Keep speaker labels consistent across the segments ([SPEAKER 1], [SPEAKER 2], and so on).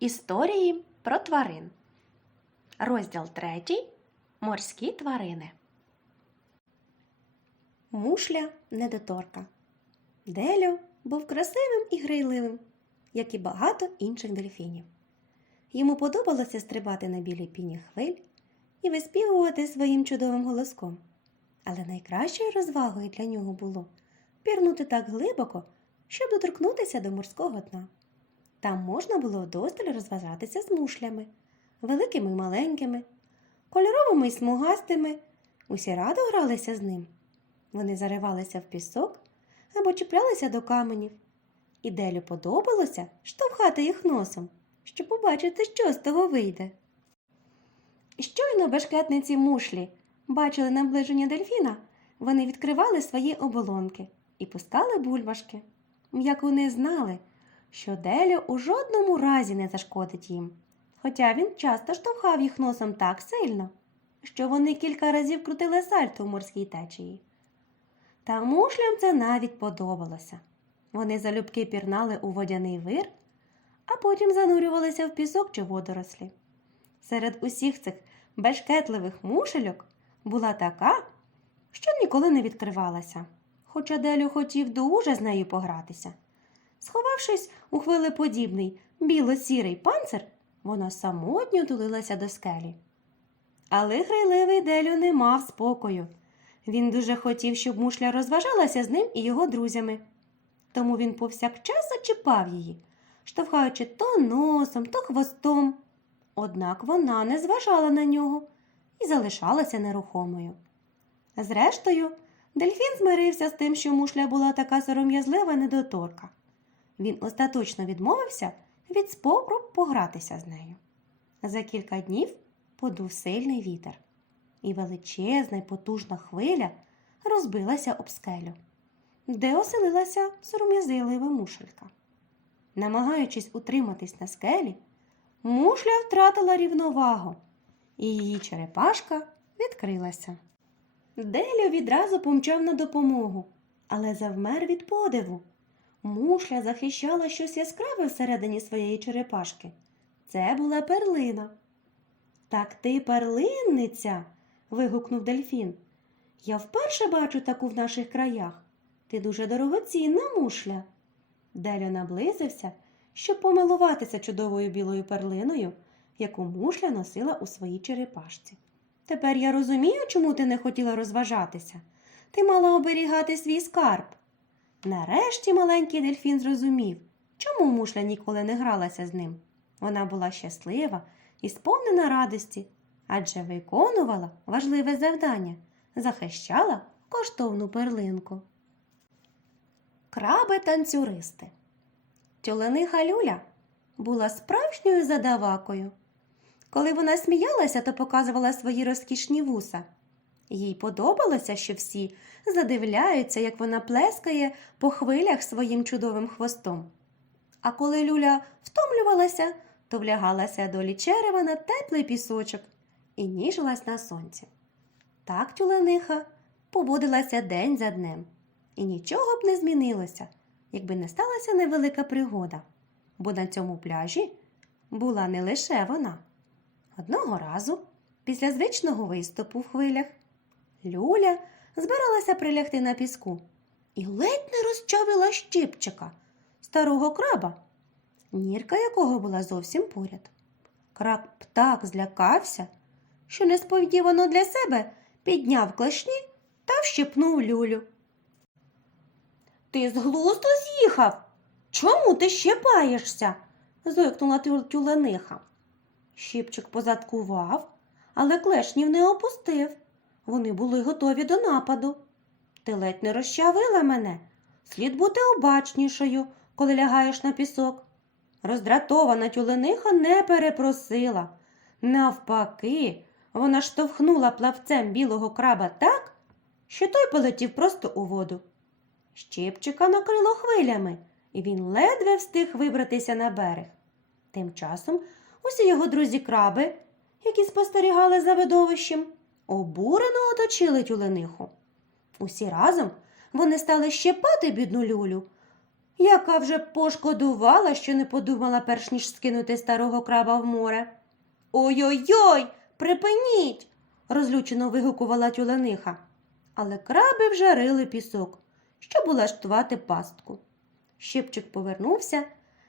[SPEAKER 1] Історії про тварин. Розділ третій. Морські тварини. Мушля недоторка. Делю був красивим і грайливим, як і багато інших дельфінів. Йому подобалося стрибати на білій піні хвиль і виспівувати своїм чудовим голоском. Але найкращою розвагою для нього було пірнути так глибоко, щоб доторкнутися до морського дна. Там можна було вдосталь розважатися з мушлями, великими й маленькими, кольоровими й смугастими. Усі радо гралися з ним. Вони заривалися в пісок або чіплялися до каменів. І Делю подобалося штовхати їх носом, щоб побачити, що з того вийде. Щойно бешкетниці мушлі бачили наближення дельфіна, вони відкривали свої оболонки і пускали бульбашки. Як вони знали, що Делю у жодному разі не зашкодить їм, хоча він часто штовхав їх носом так сильно, що вони кілька разів крутили сальто в морській течії. Та мушлям це навіть подобалося. Вони залюбки пірнали у водяний вир, а потім занурювалися в пісок чи водорослі. Серед усіх цих бешкетливих мушельок була така, що ніколи не відкривалася, хоча Делю хотів дуже з нею погратися. Сховавшись у хвилеподібний біло-сірий панцир, вона самотньо тулилася до скелі. Але грайливий Делю не мав спокою. Він дуже хотів, щоб мушля розважалася з ним і його друзями. Тому він повсякчас зачіпав її, штовхаючи то носом, то хвостом. Однак вона не зважала на нього і залишалася нерухомою. Зрештою, дельфін змирився з тим, що мушля була така сором'язлива недоторка. Він остаточно відмовився від спробу погратися з нею. За кілька днів подув сильний вітер, і величезна й потужна хвиля розбилася об скелю, де оселилася сором'язлива мушелька. Намагаючись утриматись на скелі, мушля втратила рівновагу, і її черепашка відкрилася. Делю відразу помчав на допомогу, але завмер від подиву. Мушля захищала щось яскраве всередині своєї черепашки. Це була перлина. Так ти перлинниця. вигукнув дельфін. Я вперше бачу таку в наших краях. Ти дуже дорогоцінна мушля. Деля наблизився, щоб помилуватися чудовою білою перлиною, яку мушля носила у своїй черепашці. Тепер я розумію, чому ти не хотіла розважатися. Ти мала оберігати свій скарб. Нарешті маленький дельфін зрозумів, чому мушля ніколи не гралася з ним. Вона була щаслива і сповнена радості, адже виконувала важливе завдання, захищала коштовну перлинку. Краби танцюристи. Тюлениха Люля була справжньою задавакою. Коли вона сміялася, то показувала свої розкішні вуса. Їй подобалося, що всі задивляються, як вона плескає по хвилях своїм чудовим хвостом. А коли Люля втомлювалася, то влягалася до лічерева на теплий пісочок і ніжилась на сонці. Так тюлениха поводилася день за днем, і нічого б не змінилося, якби не сталася невелика пригода, бо на цьому пляжі була не лише вона. Одного разу, після звичного виступу в хвилях, Люля збиралася прилягти на піску і ледь не розчавила щипчика, старого краба, нірка якого була зовсім поряд. Краб так злякався, що несподівано для себе підняв клешні та вщипнув люлю. Ти з глузду з'їхав? Чому ти щепаєшся? зойкнула тюлениха. Щипчик позадкував, але клешнів не опустив. Вони були готові до нападу. Ти ледь не розчавила мене. Слід бути обачнішою, коли лягаєш на пісок. Роздратована тюлениха не перепросила. Навпаки, вона штовхнула плавцем білого краба так, що той полетів просто у воду. Щипчика накрило хвилями, і він ледве встиг вибратися на берег. Тим часом усі його друзі-краби, які спостерігали за видовищем, обурено оточили тюлениху. Усі разом вони стали щепати бідну люлю яка вже пошкодувала, що не подумала перш ніж скинути старого краба в море. Ой-ой-ой, припиніть. розлючено вигукувала тюлениха. Але краби вже рили пісок, щоб улаштувати пастку. Щипчик повернувся,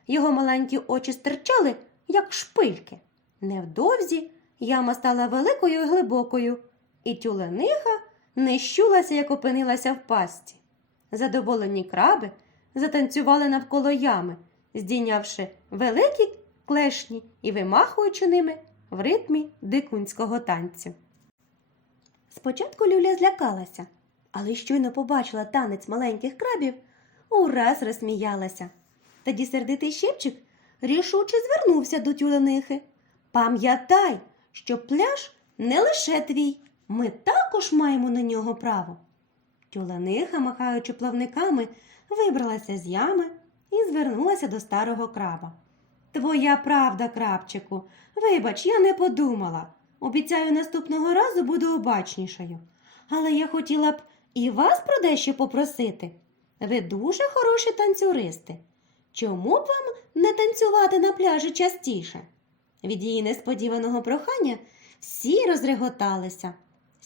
[SPEAKER 1] його маленькі очі стирчали, як шпильки. Невдовзі яма стала великою і глибокою, і тюлениха не щулася, як опинилася в пастці. Задоволені краби затанцювали навколо ями, здійнявши великі клешні і вимахуючи ними в ритмі дикунського танцю. Спочатку Люля злякалася, але щойно побачила танець маленьких крабів, ураз розсміялася. Тоді сердитий щепчик рішуче звернувся до тюленихи. Пам'ятай, що пляж не лише твій, ми також маємо на нього право. Тюлениха, махаючи плавниками, вибралася з ями і звернулася до старого краба. Твоя правда, крабчику. Вибач, я не подумала. Обіцяю, наступного разу буду обачнішою. Але я хотіла б і вас про дещо попросити. Ви дуже хороші танцюристи. Чому б вам не танцювати на пляжі частіше? Від її несподіваного прохання всі розреготалися.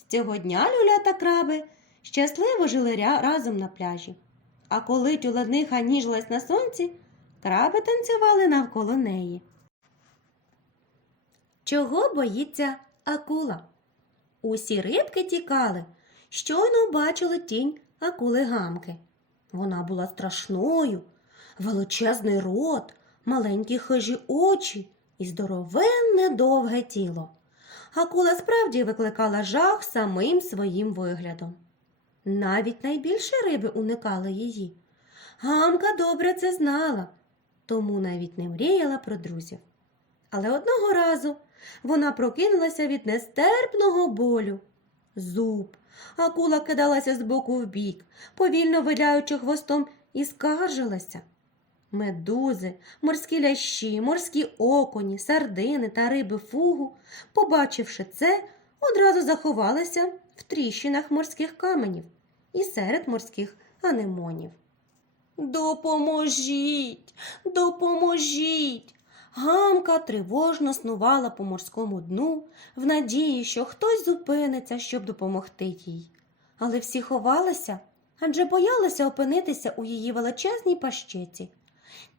[SPEAKER 1] Цього дня люля та краби щасливо жили разом на пляжі. А коли тюлениха ніжилась на сонці, краби танцювали навколо неї. Чого боїться акула? Усі рибки тікали, щойно бачили тінь акули гамки. Вона була страшною, величезний рот, маленькі хижі очі і здоровенне довге тіло. Акула справді викликала жах самим своїм виглядом. Навіть найбільші риби уникали її. Гамка добре це знала, тому навіть не мріяла про друзів. Але одного разу вона прокинулася від нестерпного болю. Зуб. Акула кидалася з боку в бік, повільно виляючи хвостом, і скаржилася. Медузи, морські лящі, морські окуні, сардини та риби фугу, побачивши це, одразу заховалися в тріщинах морських каменів і серед морських анемонів. Допоможіть, допоможіть. Гамка тривожно снувала по морському дну в надії, що хтось зупиниться, щоб допомогти їй. Але всі ховалися, адже боялися опинитися у її величезній пащеці.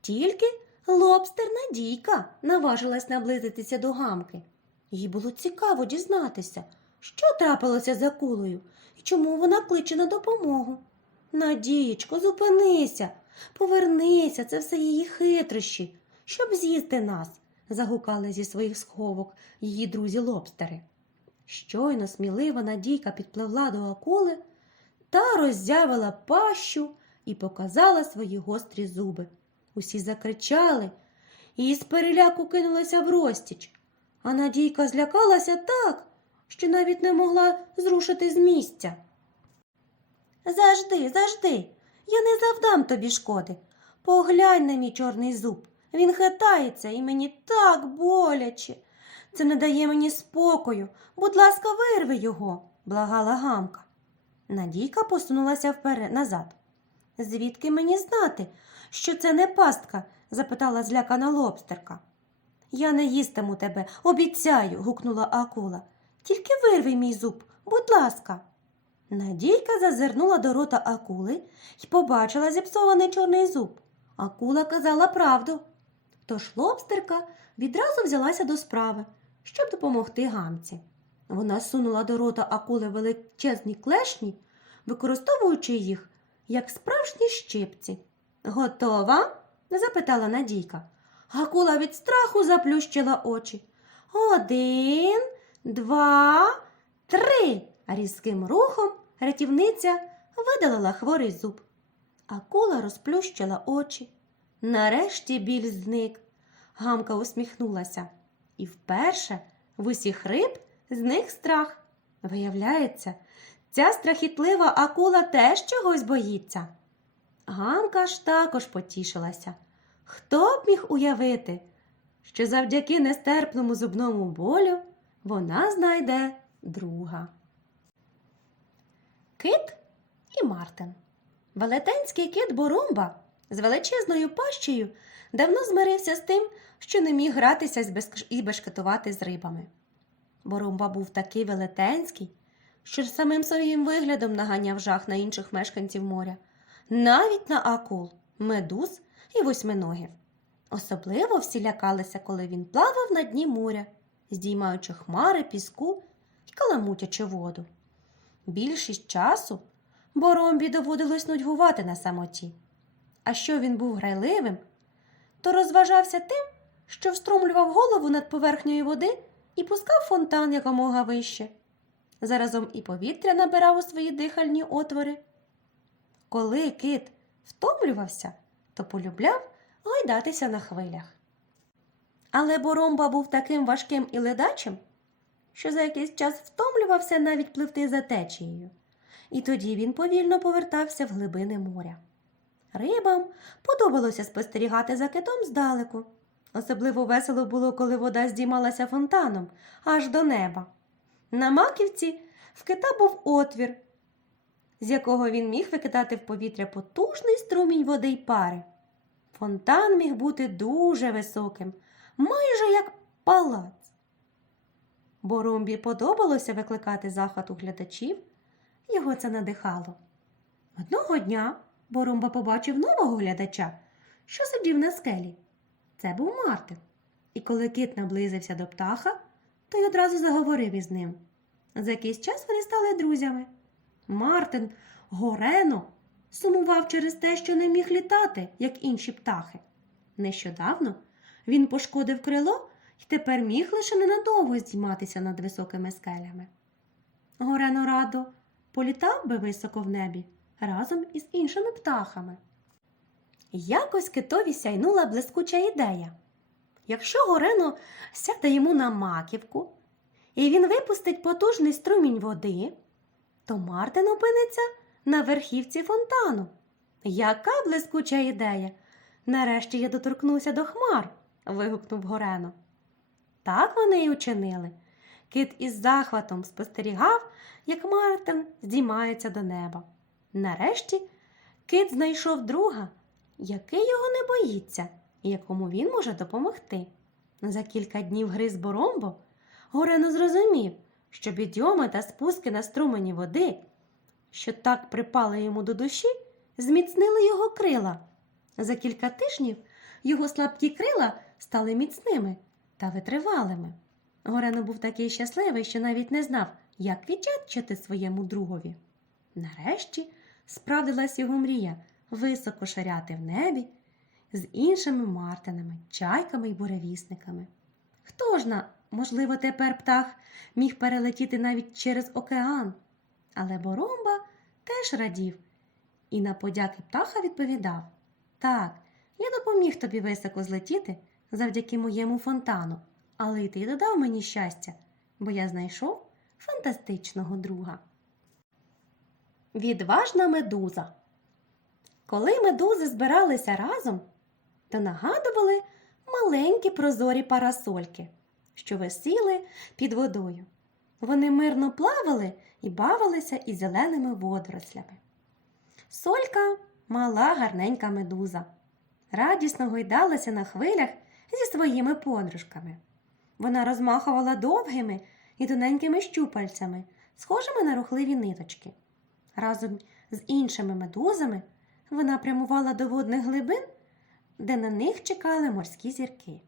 [SPEAKER 1] Тільки лобстер Надійка наважилась наблизитися до гамки. Їй було цікаво дізнатися, що трапилося з акулою і чому вона кличе на допомогу. Надієчко, зупинися, повернися, це все її хитрощі, щоб з'їсти нас, загукали зі своїх сховок її друзі лобстери. Щойно смілива Надійка підпливла до акули та роззявила пащу і показала свої гострі зуби. Усі закричали і з переляку кинулися в розтіч. А Надійка злякалася так, що навіть не могла зрушити з місця. Завжди, завжди, я не завдам тобі шкоди. Поглянь на мій чорний зуб. Він хитається і мені так боляче. Це не дає мені спокою. Будь ласка, вирви його, благала гамка. Надійка посунулася вперед назад. Звідки мені знати, що це не пастка? запитала злякана лобстерка. Я не їстиму тебе, обіцяю, гукнула акула. Тільки вирви мій зуб, будь ласка. Надійка зазирнула до рота акули і побачила зіпсований чорний зуб. Акула казала правду. Тож лобстерка відразу взялася до справи, щоб допомогти гамці. Вона сунула до рота акули величезні клешні, використовуючи їх як справжні щипці. Готова? запитала Надійка. Акула від страху заплющила очі. Один, два, три. Різким рухом рятівниця видалила хворий зуб. Акула розплющила очі. Нарешті біль зник. Гамка усміхнулася. І вперше в усіх риб зник страх. Виявляється, ця страхітлива акула теж чогось боїться. Гамка ж також потішилася. Хто б міг уявити, що завдяки нестерпному зубному болю вона знайде друга. Кит і Мартин. Велетенський кит Борумба з величезною пащею давно змирився з тим, що не міг гратися і бешкетувати з рибами. Борумба був такий велетенський, що самим своїм виглядом наганяв жах на інших мешканців моря, навіть на акул, медуз і восьминогів. Особливо всі лякалися, коли він плавав на дні моря, здіймаючи хмари, піску і каламутячи воду. Більшість часу Боромбі доводилось нудьгувати на самоті. А що він був грайливим, то розважався тим, що встромлював голову над поверхнею води і пускав фонтан якомога вище. Заразом і повітря набирав у свої дихальні отвори. Коли кит втомлювався, то полюбляв гойдатися на хвилях. Але Боромба був таким важким і ледачим, що за якийсь час втомлювався навіть пливти за течією, і тоді він повільно повертався в глибини моря. Рибам подобалося спостерігати за китом здалеку. Особливо весело було, коли вода здіймалася фонтаном аж до неба. На маківці в кита був отвір, з якого він міг викидати в повітря потужний струмінь води й пари. Фонтан міг бути дуже високим, майже як палац. Боромбі подобалося викликати захват у глядачів, його це надихало. Одного дня Боромба побачив нового глядача, що сидів на скелі. Це був Мартин. І коли кит наблизився до птаха, той одразу заговорив із ним. За якийсь час вони стали друзями. Мартин горено сумував через те, що не міг літати, як інші птахи. Нещодавно він пошкодив крило і тепер міг лише ненадовго здійматися над високими скелями. Горено радо політав би високо в небі разом із іншими птахами. Якось китові сяйнула блискуча ідея. Якщо Горено сяде йому на маківку, і він випустить потужний струмінь води, то Мартин опиниться на верхівці фонтану. Яка блискуча ідея! Нарешті я доторкнуся до хмар. вигукнув Горено. Так вони й учинили. Кит із захватом спостерігав, як Мартин здіймається до неба. Нарешті кит знайшов друга, який його не боїться і якому він може допомогти. За кілька днів гри з Боромбо Горено зрозумів, що підйоми та спуски на струмені води, що так припали йому до душі, зміцнили його крила. За кілька тижнів його слабкі крила стали міцними та витривалими. Горено був такий щасливий, що навіть не знав, як віддячити своєму другові. Нарешті справдилась його мрія високо шаряти в небі з іншими мартинами, чайками й буревісниками. Хто ж на, можливо, тепер птах міг перелетіти навіть через океан? Але Боромба теж радів і на подяки птаха відповідав Так, я допоміг тобі високо злетіти завдяки моєму фонтану, але й ти додав мені щастя, бо я знайшов фантастичного друга. Відважна медуза. Коли медузи збиралися разом, то нагадували маленькі прозорі парасольки, що висіли під водою. Вони мирно плавали і бавилися із зеленими водорослями. Солька мала гарненька медуза, радісно гойдалася на хвилях зі своїми подружками. Вона розмахувала довгими і тоненькими щупальцями, схожими на рухливі ниточки. Разом з іншими медузами вона прямувала до водних глибин, де на них чекали морські зірки.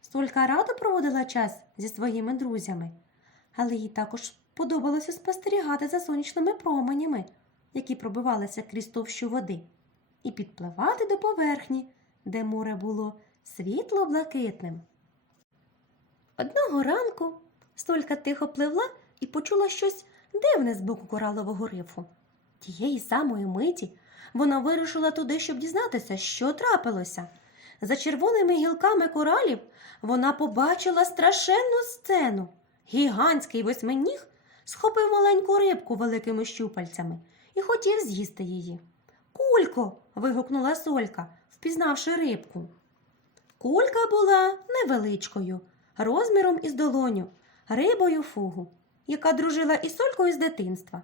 [SPEAKER 1] Солька радо проводила час зі своїми друзями, але їй також подобалося спостерігати за сонячними променями, які пробивалися крізь товщу води, і підпливати до поверхні, де море було світло-блакитним. Одного ранку Солька тихо пливла і почула щось дивне з боку коралового рифу. Тієї самої миті вона вирушила туди, щоб дізнатися, що трапилося. За червоними гілками коралів вона побачила страшенну сцену. Гігантський восьминіг схопив маленьку рибку великими щупальцями і хотів з'їсти її. Кулько. вигукнула Солька, впізнавши рибку. Кулька була невеличкою, розміром із долоню, рибою фугу, яка дружила із солькою з дитинства.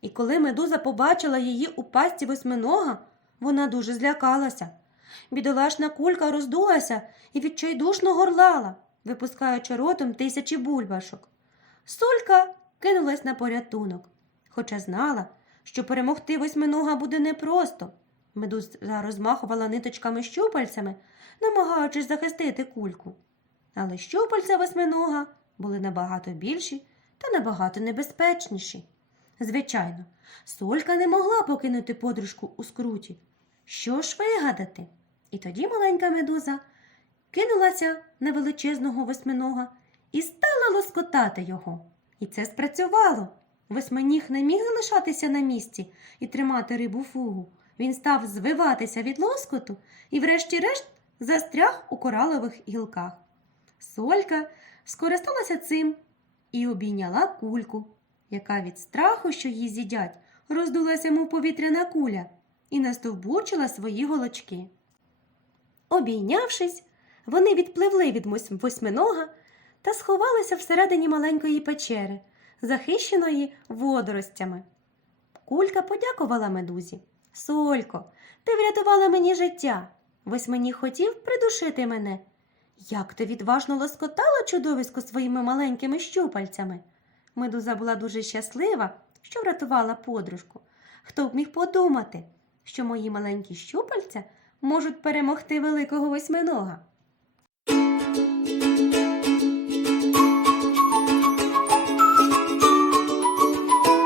[SPEAKER 1] І коли медуза побачила її у пастці восьминога, Вона дуже злякалася. Бідолашна кулька роздулася і відчайдушно горлала, випускаючи ротом тисячі бульбашок. Солька кинулась на порятунок, хоча знала, що перемогти восьминога буде непросто. Медуза розмахувала ниточками щупальцями, намагаючись захистити кульку. Але щупальця восьминога були набагато більші та набагато небезпечніші. Звичайно, Солька не могла покинути подружку у скруті. Що ж вигадати? І тоді маленька медуза кинулася на величезного восьминога і стала лоскотати його. І це спрацювало. Восьминіг не міг залишатися на місці і тримати рибу фугу. Він став звиватися від лоскоту і, врешті-решт, застряг у коралових гілках. Солька скористалася цим і обійняла кульку, яка від страху, що її з'їдять, роздулася, мов повітряна куля, і настовбурчила свої голочки. Обійнявшись, вони відпливли від восьминога та сховалися всередині маленької печери, захищеної водоростями. Кулька подякувала медузі. Солько, ти врятувала мені життя. Восьминіг хотів придушити мене. Як ти відважно лоскотала чудовисько своїми маленькими щупальцями. Медуза була дуже щаслива, що врятувала подружку. Хто б міг подумати, що мої маленькі щупальця можуть перемогти великого восьминога?